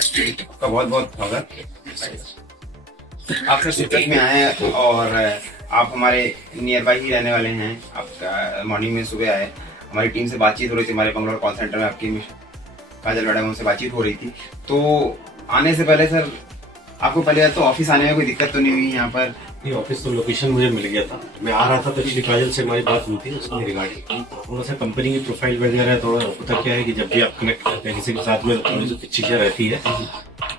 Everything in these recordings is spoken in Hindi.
आपका बहुत बहुत स्वागत। आप सर सिप्रत में आए और आप हमारे नियर बाई ही रहने वाले हैं। आपका मॉर्निंग में सुबह आए, हमारी टीम से बातचीत हो रही थी, हमारे बंगलोर कॉल सेंटर में आपकी काजल मैडम उनसे बातचीत हो रही थी। तो आने से पहले सर आपको पहले तो ऑफिस आने में कोई दिक्कत तो नहीं हुई यहाँ पर? नहीं, ऑफिस तो लोकेशन मुझे मिल गया था। मैं आ रहा था तो एक्चुअली काजल से हमारी बात हुई थी उसमें रिगार्डिंग थोड़ा सा कंपनी की प्रोफाइल वगैरह। थोड़ा होता क्या है कि जब भी आप कनेक्ट करते हैं किसी के साथ में थोड़ी सी चीज़ें रहती है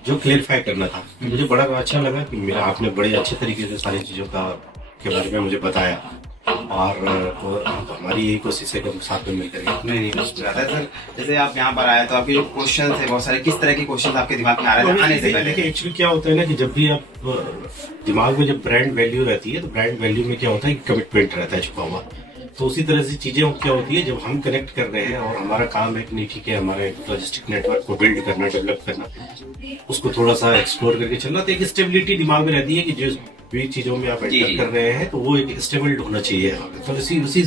जो क्लेरिफाई करना था। मुझे बड़ा अच्छा लगा कि मेरा आपने बड़े अच्छे तरीके से सारी चीज़ों के बारे में मुझे बताया और तो हमारी यही कोशिश है कि हम साथ में मिलकर नहीं बस ज़्यादा सर। जैसे आप यहाँ पर आए तो आपके जो क्वेश्चन थे बहुत सारे, किस तरह के क्वेश्चन आपके दिमाग में आ रहे थे आने से पहले? एक्चुअली क्या होता है ना कि जब भी आप दिमाग में जब ब्रांड वैल्यू रहती है तो ब्रांड वैल्यू में क्या होता है कि कमिटमेंट रहता है छुपा हुआ। तो उसी तरह से चीजें क्या होती है जब हम कनेक्ट कर रहे हैं और हमारा काम है कि नहीं ठीक है हमारे लॉजिस्टिक नेटवर्क को बिल्ड करना, डेवलप करना, उसको थोड़ा सा एक्सप्लोर करके चलना, तो एक स्टेबिलिटी दिमाग में रहती है कि जो भी चीजों में आप एंटर कर रहे हैं तो वो एक स्टेबल होना चाहिए। तो उसी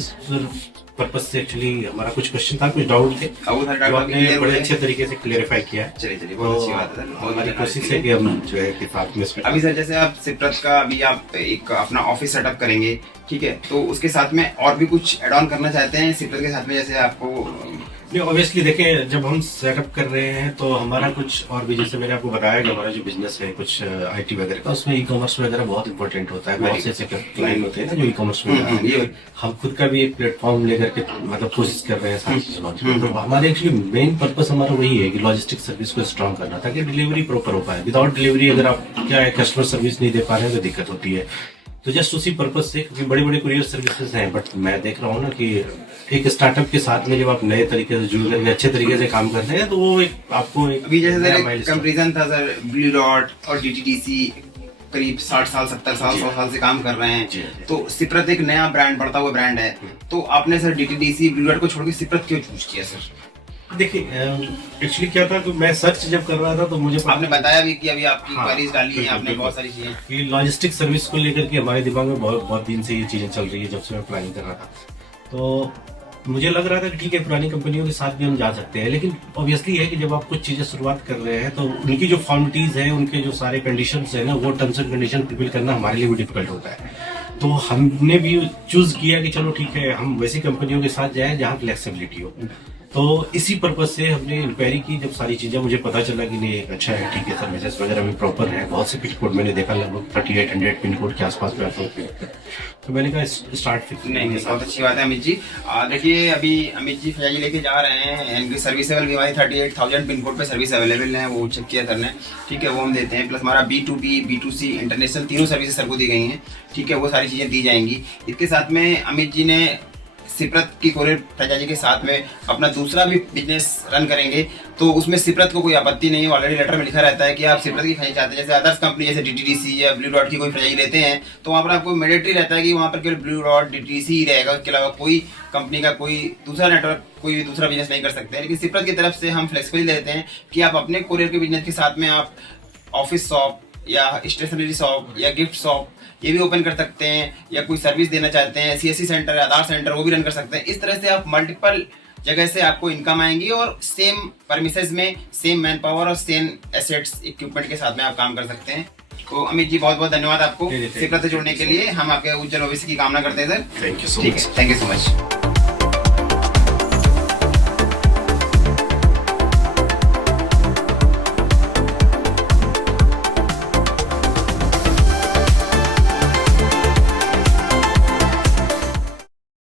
पर्पज से एक्चुअली हमारा कुछ क्वेश्चन था, कुछ डाउट थे, जो आपने बड़े अच्छे तरीके से क्लियरिफाई किया। चलिए बहुत अच्छी बात है सर। हमारी कोशिश है कि हम जो है कि साथ में अभी सर जैसे आप सिप्रत का अभी आप एक अपना ऑफिस सेटअप करेंगे, ठीक है, तो उसके साथ में और भी कुछ एड ऑन करना चाहते हैं सिप्रत के साथ में? जैसे आपको ऑब्वियसली देखें जब हम सेटअप कर रहे हैं तो हमारा कुछ और भी, जैसे मैंने आपको बताया कि हमारा जो बिजनेस है कुछ आईटी वगैरह का, उसमें ई कॉमर्स वगैरह बहुत इंपॉर्टेंट होता है। बहुत से ऐसे क्लाइंट होते हैं ना जो ई कॉमर्स में हम खुद का भी एक प्लेटफॉर्म लेकर के मतलब कोशिश कर रहे हैं सारी चीजें। तो हमारे एक्चुअली मेन पर्पस हमारा वही है कि लॉजिस्टिक सर्विस को स्ट्रॉन्ग करना ताकि डिलीवरी प्रॉपर हो पाए। विदाउट डिलीवरी अगर आप क्या है कस्टमर सर्विस नहीं दे पा रहे हैं तो दिक्कत होती है। तो जस्ट उसी पर्पज से, क्योंकि बड़ी बड़ी कुरियर सर्विसेज हैं, बट मैं देख रहा हूँ ना कि एक स्टार्टअप के साथ में जब आप नए तरीके से जुड़ करके अच्छे तरीके से काम करते हैं तो वो एक आपको एक अभी जैसे सर कंपैरिजन था सर, ब्लू डॉट और डीटीडीसी करीब 60 साल 70 साल 100 साल से काम कर रहे हैं। तो सिप्रत एक नया ब्रांड, बढ़ता हुआ ब्रांड है। तो आपने सर डीटीडीसी ब्लू डॉट को छोड़ के सिप्रत क्यों चूज किया सर? देखिए एक्चुअली क्या था कि मैं सर्च जब कर रहा था तो मुझे आपने बताया भी कि अभी आपकी क्वेरीज डाली है आपने बहुत सारी चीजें कि लॉजिस्टिक सर्विस को लेकर के हमारे दिमाग में बहुत दिन से ये चीजें चल रही है जब से मैं प्लानिंग कर रहा था। तो मुझे लग रहा था कि ठीक है पुरानी कंपनियों के साथ भी हम जा सकते हैं, लेकिन ऑब्वियसली है कि जब आप कुछ चीजें शुरुआत कर रहे हैं तो उनकी जो फॉर्मेलिटीज है, उनके जो सारे कंडीशंस है ना, वो टर्म्स एंड कंडीशन फुलफिल करना हमारे लिए भी डिफिकल्ट होता है। तो हमने भी चूज किया कि चलो ठीक है हम वैसी कंपनियों के साथ जाएं जहाँ फ्लेक्सिबिलिटी हो। तो इसी पर्पज से हमने इंक्वायरी की। जब सारी चीजें मुझे पता चला कि नहीं अच्छा है, ठीक है, सर्विसेज वगैरह भी प्रॉपर है, बहुत से पिन कोड मैंने देखा लगभग 3800 पिन कोड के आसपास में तो मैंने कहा स्टार्ट नहीं बहुत अच्छी बात है अमित जी। देखिए अभी अमित जी फैजाजी लेके जा रहे हैं, इनकी सर्विस लेवल भी हमारी 38,000 पिन कोड पे सर्विस अवेलेबल है, वो चेक किया सर ने, ठीक है, वो हम देते हैं। प्लस हमारा B2B B2C इंटरनेशनल तीनों सर्विसेज सर को दी गई हैं, ठीक है, वो सारी चीज़ें दी जाएंगी। इसके साथ में अमित जी ने सिप्रत की कोरियर फैजाजी के साथ में अपना दूसरा भी बिजनेस रन करेंगे, तो उसमें सिप्रत को कोई आपत्ति नहीं है। ऑलरेडी लेटर में लिखा रहता है कि आप सिप्रत की फैजाजी चाहते हैं। जैसे अदर्स कंपनी जैसे डीटीडीसी या ब्लू डॉट की कोई फैजाजी लेते हैं तो वहाँ पर आपको मैंडेटरी रहता है कि वहाँ पर केवल ब्लू डॉट डीटीडीसी ही रहेगा, उसके अलावा कोई कंपनी का कोई दूसरा नेटवर्क, कोई भी दूसरा बिजनेस नहीं कर सकते हैं। लेकिन सिप्रत की तरफ से हम फ्लेक्सिबिलिटी देते हैं कि आप अपने कोरियर के बिजनेस के साथ में आप ऑफिस शॉप या स्टेशनरी शॉप या गिफ्ट शॉप ये भी ओपन कर सकते हैं, या कोई सर्विस देना चाहते हैं CSC सेंटर, आधार सेंटर, वो भी रन कर सकते हैं। इस तरह से आप मल्टीपल जगह से आपको इनकम आएंगी और सेम परमिसेस में सेम मैन पावर और सेम एसेट्स इक्विपमेंट के साथ में आप काम कर सकते हैं। तो अमित जी बहुत बहुत धन्यवाद आपको सिप्रत से जुड़ने के लिए। हम आपके उज्जवल भविष्य की कामना करते हैं sir. Thank you so much. Thank you so much.